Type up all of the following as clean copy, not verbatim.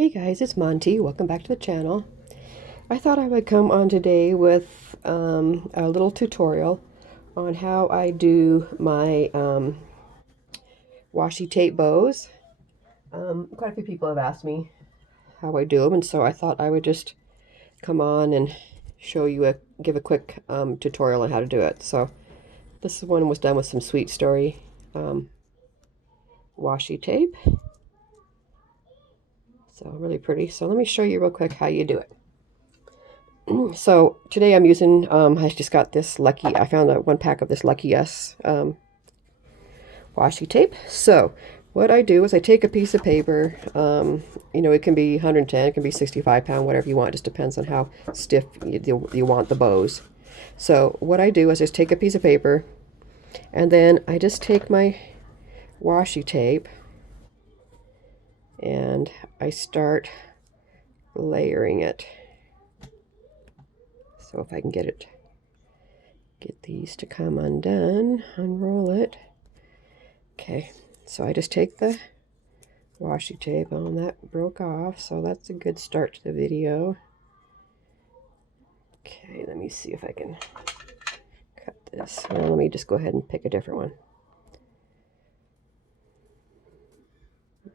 Hey guys, it's Monty. Welcome back to the channel. I thought I would come on today with a little tutorial on how I do my washi tape bows. Quite a few people have asked me how I do them, and so I thought I would just come on and show you give a quick tutorial on how to do it. So this one was done with some Sweet Story washi tape. So really pretty. So let me show you real quick how you do it. So today I'm using, I just got this Lucky, I found one pack of this Lucky Yes washi tape. So what I do is I take a piece of paper, you know, it can be 110, it can be 65 pound, whatever you want. It just depends on how stiff you want the bows. So what I do is just take a piece of paper, and then I just take my washi tape and I start layering it. So if I can get these to come undone, unroll it. Okay, so I just take the washi tape, oh, that broke off, so that's a good start to the video. Okay, let me see if I can cut this. Well, let me just go ahead and pick a different one.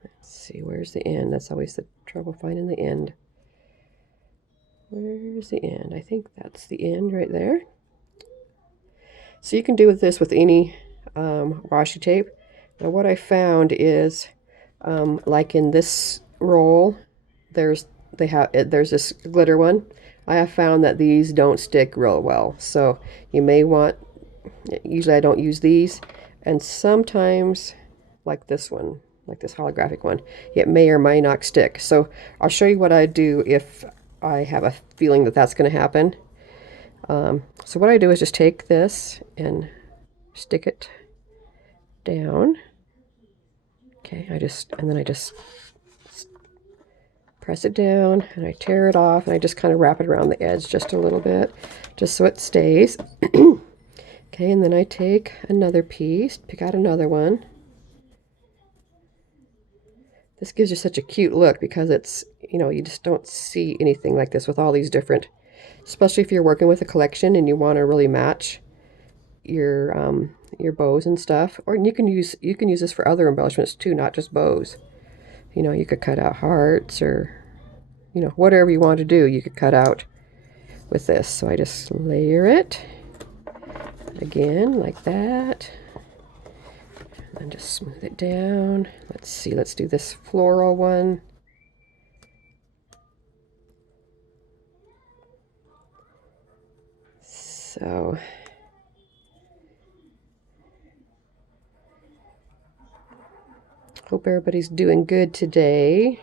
Let's see, where's the end? That's always the trouble, finding the end. Where's the end? I think that's the end right there. So you can do this with any washi tape. Now what I found is, like in this roll, there's this glitter one. I have found that these don't stick real well. So you may want, usually I don't use these, and sometimes like this one, like this holographic one, it may or may not stick. So I'll show you what I do if I have a feeling that that's going to happen. So what I do is just take this and stick it down. Okay, and then I just press it down and I tear it off, and I just kind of wrap it around the edge just a little bit, just so it stays. Okay, and then I take another piece, pick out another one. This gives you such a cute look because it's, you know, you just don't see anything like this with all these different, especially if you're working with a collection and you want to really match your bows and stuff. Or you can use this for other embellishments too, not just bows. You know, you could cut out hearts, or, you know, whatever you want to do, you could cut out with this. So I just layer it again like that. And just smooth it down. Let's see, let's do this floral one. So hope everybody's doing good today.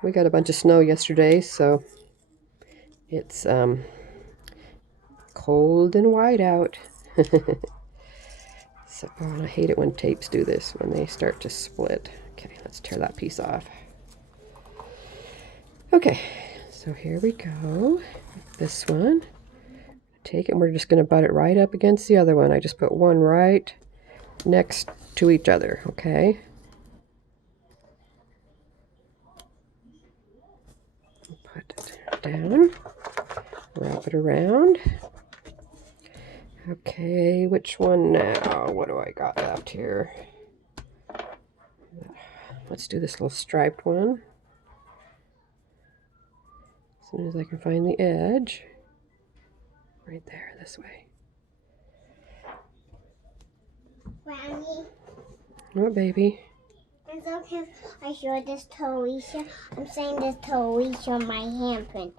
We got a bunch of snow yesterday, so it's cold and white out. So, oh, I hate it when tapes do this, when they start to split. Okay, let's tear that piece off. Okay, so here we go. This one. Take it, and we're just going to butt it right up against the other one. I just put one right next to each other, okay? Put it down. Wrap it around. Okay, which one now? What do I got left here? Let's do this little striped one. As soon as I can find the edge. Right there, this way. Granny. What, baby? It's okay if I show this to Alicia. I'm saying this to Alicia on my handprint.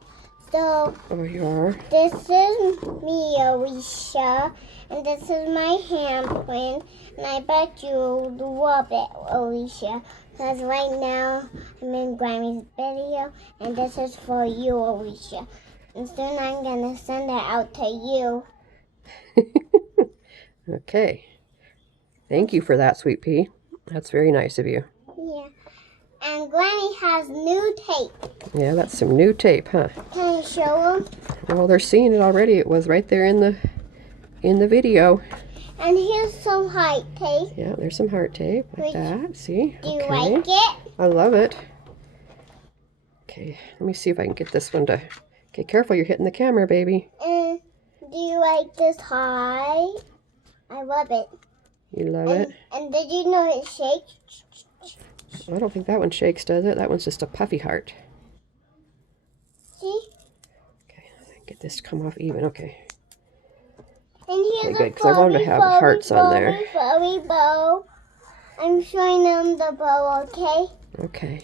So, Oh, you are? this is me, Alicia, and this is my handprint, and I bet you love it, Alicia, because right now I'm in Granny's video, and this is for you, Alicia. And soon I'm going to send it out to you. Okay. Thank you for that, Sweet Pea. That's very nice of you. Yeah. And Granny has new tape. Yeah, that's some new tape, huh? Can you show them? Well, they're seeing it already. It was right there in the video. And here's some heart tape. Yeah, there's some heart tape like that. See? Do you like it? I love it. Okay, let me see if I can get this one to... Okay, careful, you're hitting the camera, baby. And do you like this high? I love it. You love it? And did you know it shakes? I don't think that one shakes, does it? That one's just a puffy heart. See? Okay, get this to come off even. Okay. And here's Okay, a good, because I wanted to have hearts on there. furry bow. I'm showing them the bow, okay? Okay.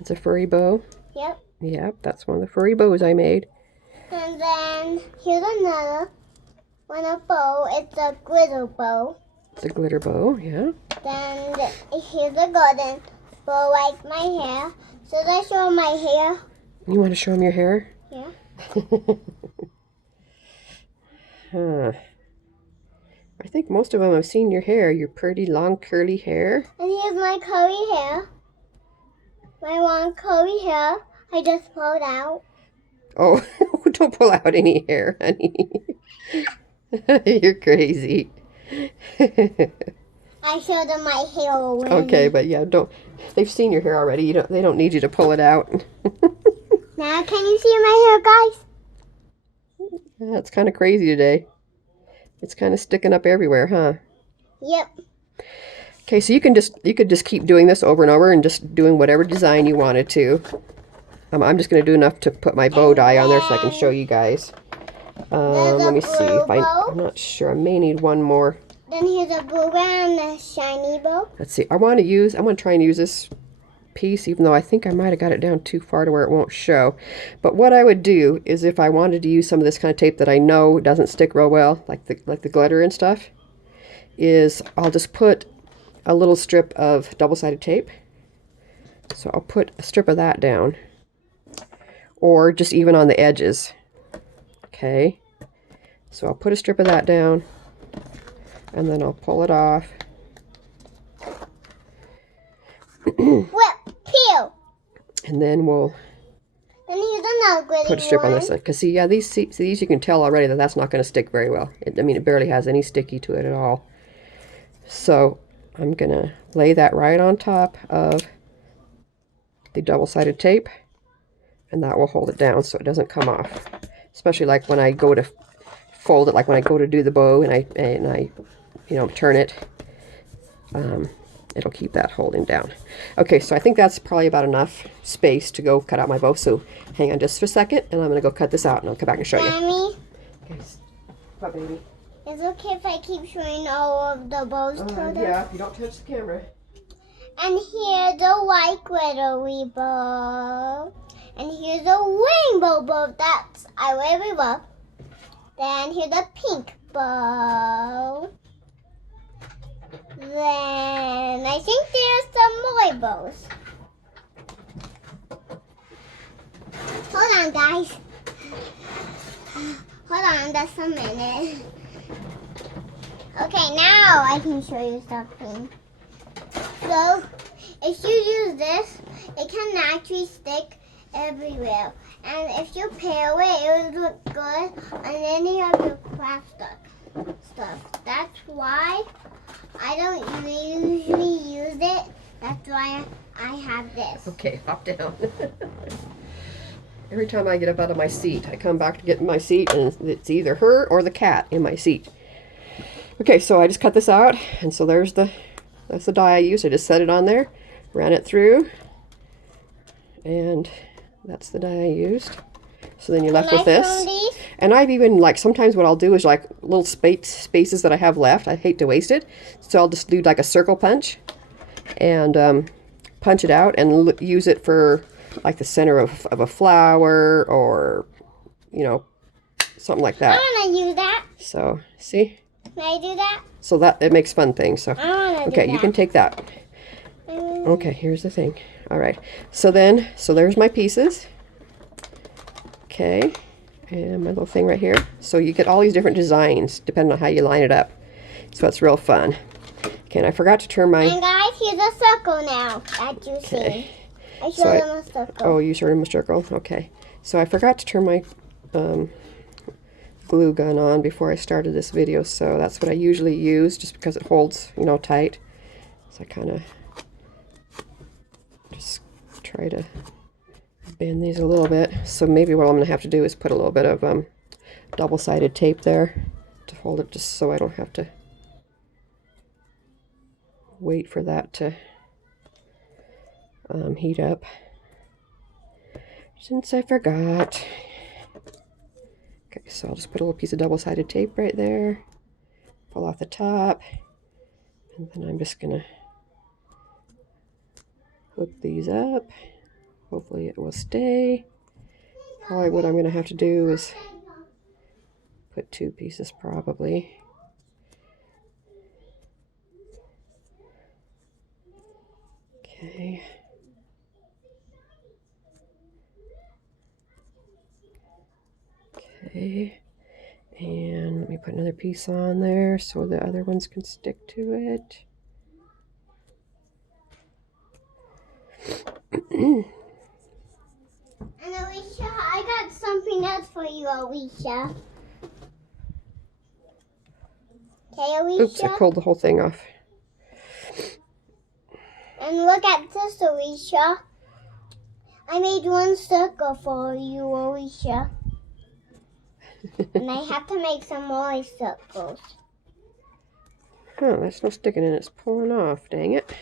It's a furry bow. Yep. Yep, that's one of the furry bows I made. And then here's another one, a bow. It's a glitter bow. It's a glitter bow, yeah. Then here's a golden bow like my hair. Should I show my hair? You want to show them your hair? Yeah. Huh. I think most of them have seen your hair, your pretty long curly hair. And here's my curly hair. My long curly hair. I just pulled out. Oh, don't pull out any hair, honey. You're crazy. I showed them my hair already. Okay, but yeah, don't. They've seen your hair already. They don't need you to pull it out. Now can you see my hair, guys? Yeah, it's kind of crazy today. It's kind of sticking up everywhere, huh? Yep. Okay, so you could just keep doing this over and over and just doing whatever design you wanted to. I'm just going to do enough to put my bow die on there so I can show you guys. Let me see if I'm not sure. I may need one more. Then here's a blue bow and a shiny bow. Let's see. I want to try and use this piece, even though I think I might have got it down too far to where it won't show. But what I would do is if I wanted to use some of this kind of tape that I know doesn't stick real well, like the glitter and stuff, is I'll just put a little strip of double-sided tape. So I'll put a strip of that down, or just even on the edges. Okay, so I'll put a strip of that down, and then I'll pull it off. Whip, peel. And then we'll Then here's another glitter put a strip on one. this one. Because see, yeah, these you can tell already that that's not going to stick very well. I mean, it barely has any sticky to it at all. So I'm going to lay that right on top of the double-sided tape, and that will hold it down so it doesn't come off. Especially like when I go to fold it, like when I go to do the bow and I you know, turn it, it'll keep that holding down. Okay, so I think that's probably about enough space to go cut out my bow. So hang on just for a second, and I'm going to go cut this out, and I'll come back and show you. Mommy, Okay. What, baby? is it okay if I keep showing all of the bows to them? Yeah, if you don't touch the camera. And here's the white glittery bow. And here's a rainbow bow. That's I really love. Then here's a pink bow. Then I think there's some more bows. Hold on, guys. Hold on just a minute. Okay, now I can show you something. So, if you use this, it can actually stick everywhere. And if you peel it, it will look good. And then you have your craft stuff. That's why I don't usually use it. That's why I have this. Okay, hop down. Every time I get up out of my seat, I come back to get in my seat, and it's either her or the cat in my seat. Okay, so I just cut this out, and so that's the die I used. I just set it on there, ran it through, and that's the die I used. So then you're left with this. And I've even, like, sometimes what I'll do is, like, little spaces that I have left. I hate to waste it. So I'll just do, like, a circle punch and punch it out and use it for, like, the center of a flower or, you know, something like that. I want to use that. So, see? Can I do that? So that, it makes fun things. So, I want to do okay, that. you can take that. Okay, here's the thing. All right. So there's my pieces. Okay. And my little thing right here. So you get all these different designs depending on how you line it up. So it's real fun. Okay, and I forgot to turn my... And guys, here's a circle now that you see. I showed them a circle. Oh, you showed him a circle? Okay. So I forgot to turn my glue gun on before I started this video. So that's what I usually use just because it holds, you know, tight. So I kind of just try to bend these a little bit. So maybe what I'm going to have to do is put a little bit of double-sided tape there to hold it, just so I don't have to wait for that to heat up. Since I forgot. Okay, so I'll just put a little piece of double-sided tape right there, pull off the top, and then I'm just going to hook these up. Hopefully it will stay. Probably what I'm going to have to do is put 2 pieces probably. Okay. Okay. And let me put another piece on there so the other ones can stick to it. And Alicia, I got something else for you, Alicia. Okay, Alicia? Oops, I pulled the whole thing off. And look at this, Alicia. I made one circle for you, Alicia. And I have to make some more circles. Oh, that's not sticking in, it's pulling off, dang it.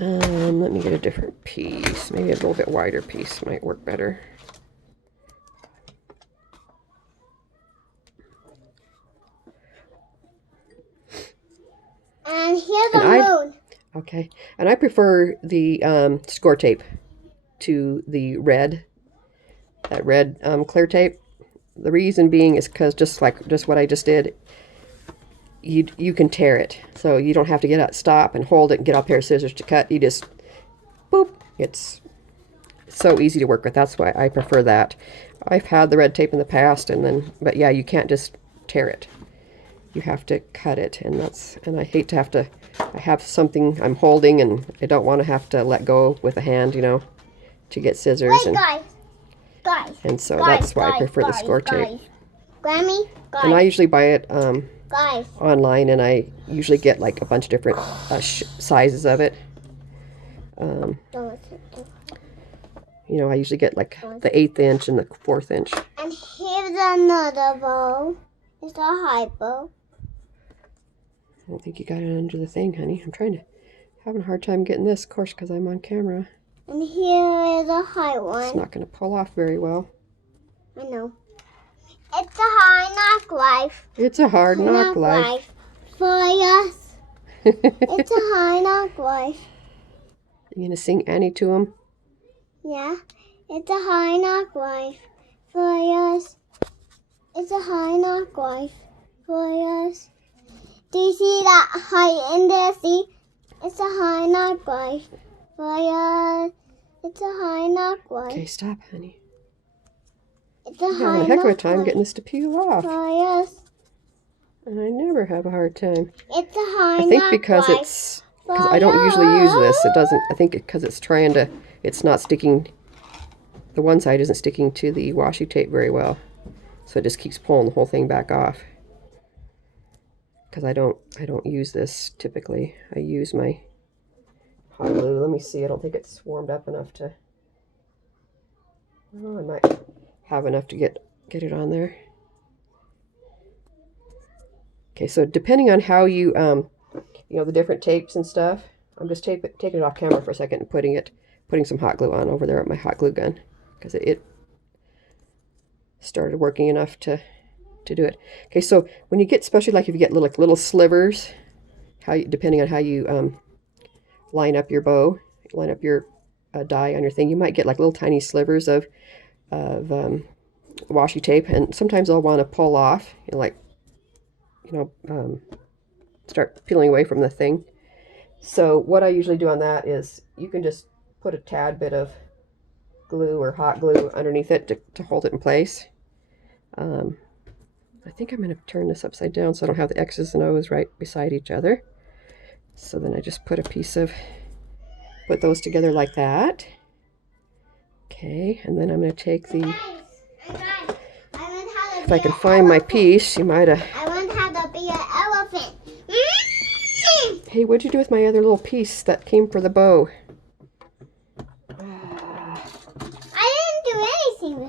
Let me get a different piece. Maybe a little bit wider piece might work better. And here's the moon. Okay, and I prefer the score tape to the red, that red clear tape. The reason being is because just what I just did, you can tear it, so you don't have to get out, stop and hold it and get a pair of scissors to cut. You just boop. It's so easy to work with. That's why I prefer that. I've had the red tape in the past, but yeah, you can't just tear it. You have to cut it, and I hate to have to. I have something I'm holding, and I don't want to have to let go with a hand, to get scissors. Wait, guys. And so that's why I prefer the score tape. Grammy, guys. And I usually buy it guys. online, and I usually get like a bunch of different sizes of it. I usually get like the 1/8 inch and the 1/4 inch. And here's another bow. It's a high bow. I don't think you got it under the thing, honey. Having a hard time getting this, of course, because I'm on camera. And here is a high one. It's not going to pull off very well. I know. It's a high knock life. It's a hard knock life. For us. It's a high knock life. You gonna sing Annie to him? Yeah. It's a high knock life for us. It's a high knock life for us. Do you see that high in there? See? It's a high knock life for us. It's a high knock life. Okay, stop, honey. It's a I'm high having a heck of a knock time life getting this to peel off. for us. And I never have a hard time. It's a high I think knock because life I don't usually use this. It doesn't. I think because it's not sticking. The one side isn't sticking to the washi tape very well, so it just keeps pulling the whole thing back off. Because I don't use this typically. I use my hot glue. Let me see. I don't think it's warmed up enough to. Oh, I might have enough to get it on there. Okay, so depending on how you the different tapes and stuff, I'm just taking it off camera for a second and putting some hot glue on over there at my hot glue gun, because it started working enough to do it. Okay, so when you get, especially like if you get little slivers, depending on how you line up your bow, line up your die on your thing, you might get like little tiny slivers of washi tape, and sometimes I'll want to pull off, start peeling away from the thing. So what I usually do on that is you can just put a tad bit of glue or hot glue underneath it to hold it in place. I think I'm going to turn this upside down so I don't have the X's and O's right beside each other. So then I just put those together like that. Okay, and then I'm going to take if I can find my piece, you might have. I learned how to be an elephant. Hey, what'd you do with my other little piece that came for the bow?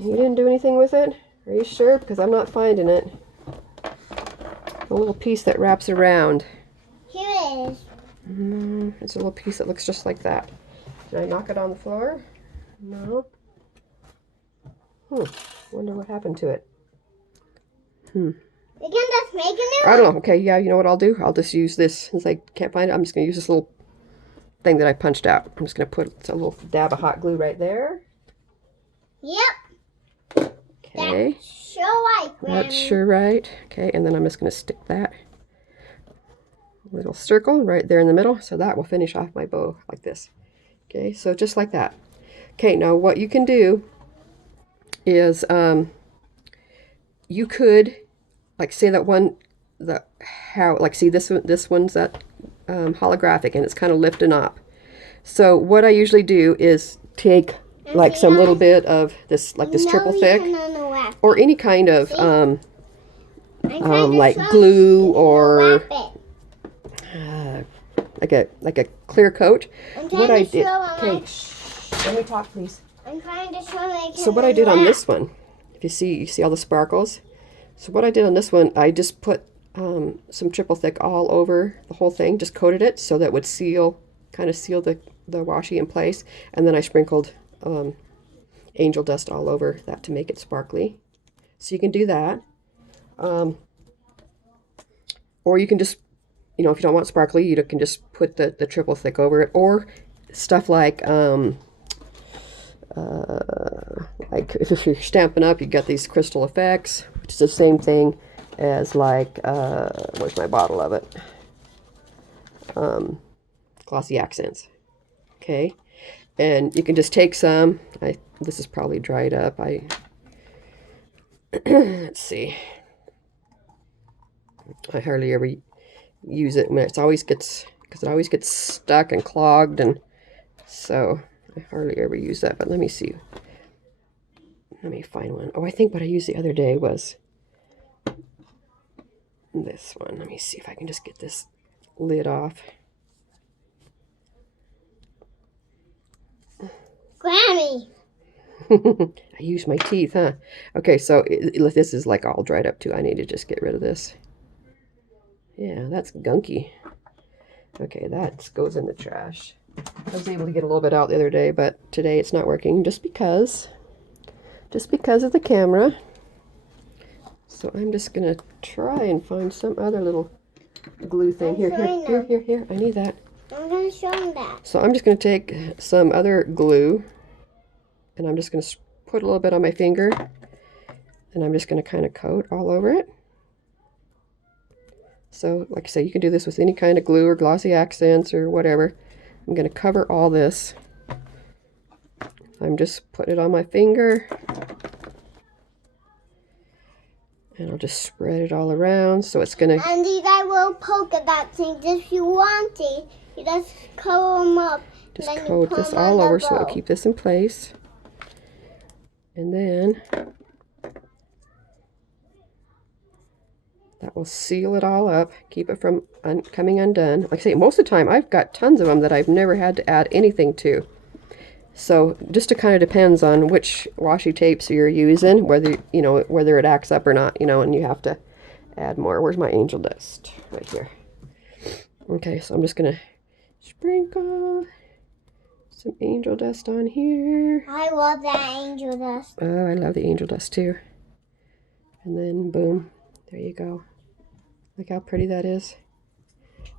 You didn't do anything with it? Are you sure? Because I'm not finding it. A little piece that wraps around. Here it is. It's a little piece that looks just like that. Did I knock it on the floor? No. Wonder what happened to it. We can just make a new I don't know. Okay, yeah, you know what I'll do? I'll just use this. Since I can't find it, I'm just going to use this little thing that I punched out. I'm just going to put a little dab of hot glue right there. Yep. Okay. That's sure right, Grammy. That's sure right. Okay, and then I'm just going to stick that little circle right there in the middle. So that will finish off my bow like this. Okay, so just like that. Okay, now what you can do is you could, like, say that one, see this one's that holographic, and it's kind of lifting up. So what I usually do is take like some little bit of this, like this triple thick, or any kind of like glue, or like a clear coat. What I did, okay, let me talk, please. I'm trying to show So what I did on this one, if you see all the sparkles. So what I did on this one, I just put some triple thick all over the whole thing, just coated it so that it would kind of seal the washi in place, and then I sprinkled angel dust all over that to make it sparkly. So you can do that, or you can just, if you don't want sparkly, you can just put the triple thick over it, or stuff like if you're stamping up, you got these crystal effects, which is the same thing as like where's my bottle of it? Glossy accents. Okay, and you can just take some. This is probably dried up. Let's see. I hardly ever use it when it always gets stuck and clogged, and so I hardly ever use that. But let me see. Let me find one. Oh, I think what I used the other day was this one. Let me see if I can just get this lid off. Grammy. I used my teeth, huh? Okay, so this is like all dried up too. I need to just get rid of this. Yeah, that's gunky. Okay, that goes in the trash. I was able to get a little bit out the other day, but today it's not working just because of the camera. So I'm just gonna try and find some other little glue thing. Here. I need that. I'm gonna show them that. So I'm just gonna take some other glue, and I'm just gonna put a little bit on my finger, and I'm just gonna kind of coat all over it. So, like I say, you can do this with any kind of glue or glossy accents or whatever. I'm gonna cover all this. I'm just putting it on my finger, and I'll just spread it all around, so it's gonna... And these are little polka dot things. If you want it, you just cover them up. Just coat this all over so it'll keep this in place. And then that will seal it all up, keep it from coming undone. Like I say, most of the time I've got tons of them that I've never had to add anything to. So just it kind of depends on which washi tapes you're using, whether whether it acts up or not, and you have to add more. Where's my angel dust? Right here. Okay, so I'm just gonna sprinkle some angel dust on here. I love that angel dust. Oh, I love the angel dust too. And then boom, there you go. Look how pretty that is.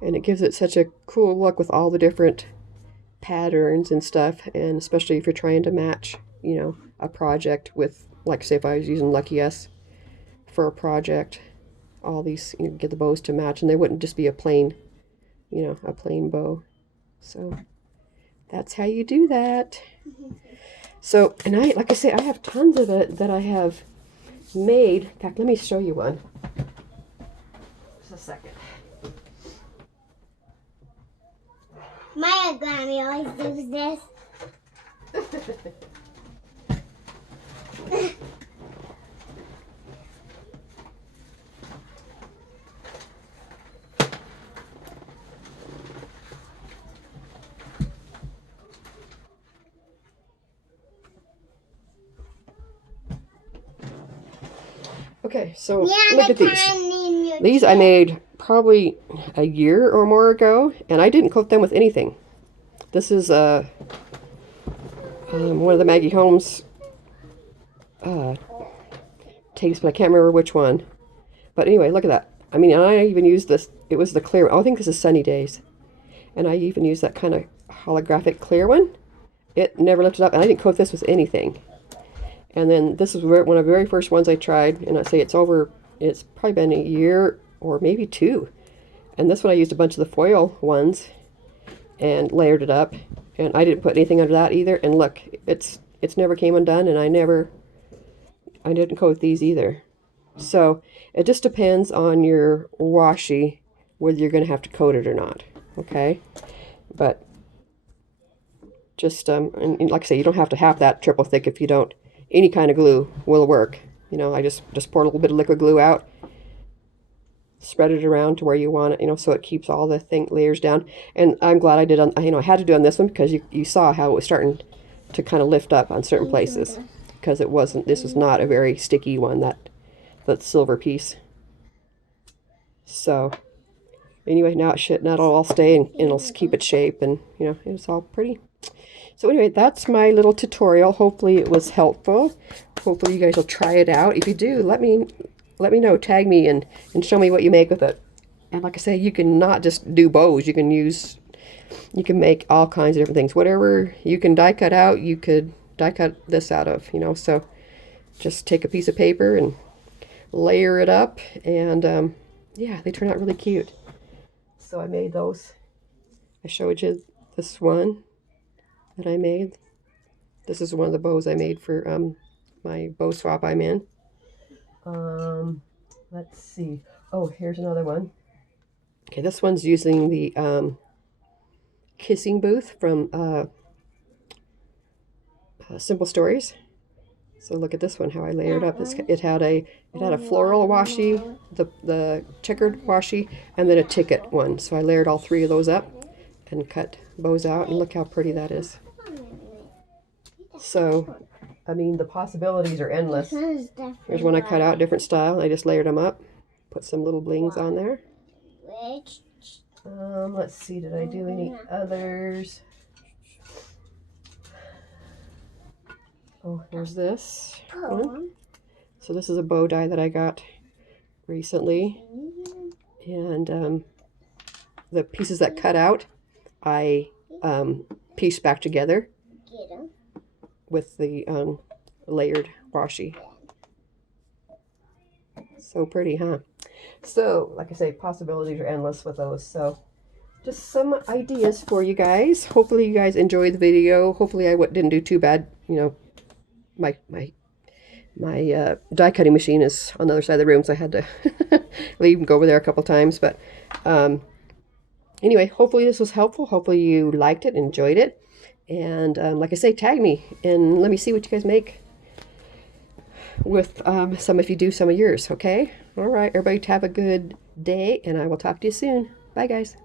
And it gives it such a cool look with all the different patterns and stuff, and especially if you're trying to match, a project with, like, say if I was using Lucky S for a project, all these, get the bows to match, and they wouldn't just be a plain bow. So that's how you do that. So, and like I say, I have tons of it that I have made. In fact, let me show you one. Just a second. My Grammy always does this. Okay, so Yeah, look the at these. kind in your These I chest. made probably a year or more ago, and I didn't coat them with anything. This is one of the Maggie Holmes tapes, but I can't remember which one. But anyway, look at that. I mean, I even used this. It was the clear. Oh, I think this is Sunny Days, and I even used that kind of holographic clear one. It never lifted up, and I didn't coat this with anything. And then this is one of the very first ones I tried, and I say it's over. It's probably been a year or maybe two. And this one I used a bunch of the foil ones and layered it up, and I didn't put anything under that either. And look, it's never came undone, and I didn't coat these either. So it just depends on your washi whether you're going to have to coat it or not. Okay, but just and like I say, you don't have to have that triple thick if you don't. Any kind of glue will work. You know, I just pour a little bit of liquid glue out, spread it around to where you want it, you know, so it keeps all the layers down. And I'm glad I did on, you know, I had to do on this one because you saw how it was starting to kind of lift up on certain places, because this was not a very sticky one, that silver piece. So anyway, now it'll all stay, and it'll keep its shape, and you know, it's all pretty. So anyway, that's my little tutorial. Hopefully it was helpful. Hopefully you guys will try it out. If you do, let me know, tag me, and show me what you make with it. And like I say, you can not just do bows. You can make all kinds of different things. Whatever you can die cut out, you could die cut this out of, you know. So just take a piece of paper and layer it up, and yeah, they turn out really cute. So I made those. I showed you this one that I made. This is one of the bows I made for my bow swap I'm in. Let's see. Oh, here's another one. Okay, this one's using the kissing booth from Simple Stories. So look at this one, how I layered up. It had a floral washi, the checkered washi, and then a ticket one. So I layered all three of those up and cut bows out, and look how pretty that is. So, I mean, the possibilities are endless. Here's one I cut out, different style. I just layered them up, put some little blings on there. Let's see, did I do any others? Oh, there's this one. So this is a bow die that I got recently, and the pieces that cut out, I pieced back together with the layered washi. So pretty, huh? So, like I say, possibilities are endless with those. So, just some ideas for you guys. Hopefully you guys enjoyed the video. Hopefully I didn't do too bad. You know, my die cutting machine is on the other side of the room, so I had to leave and go over there a couple times. But anyway, hopefully this was helpful. Hopefully you liked it, enjoyed it. And like I say, tag me and let me see what you guys make with some, if you do some of yours. Okay? All right, everybody have a good day, and I will talk to you soon. Bye, guys.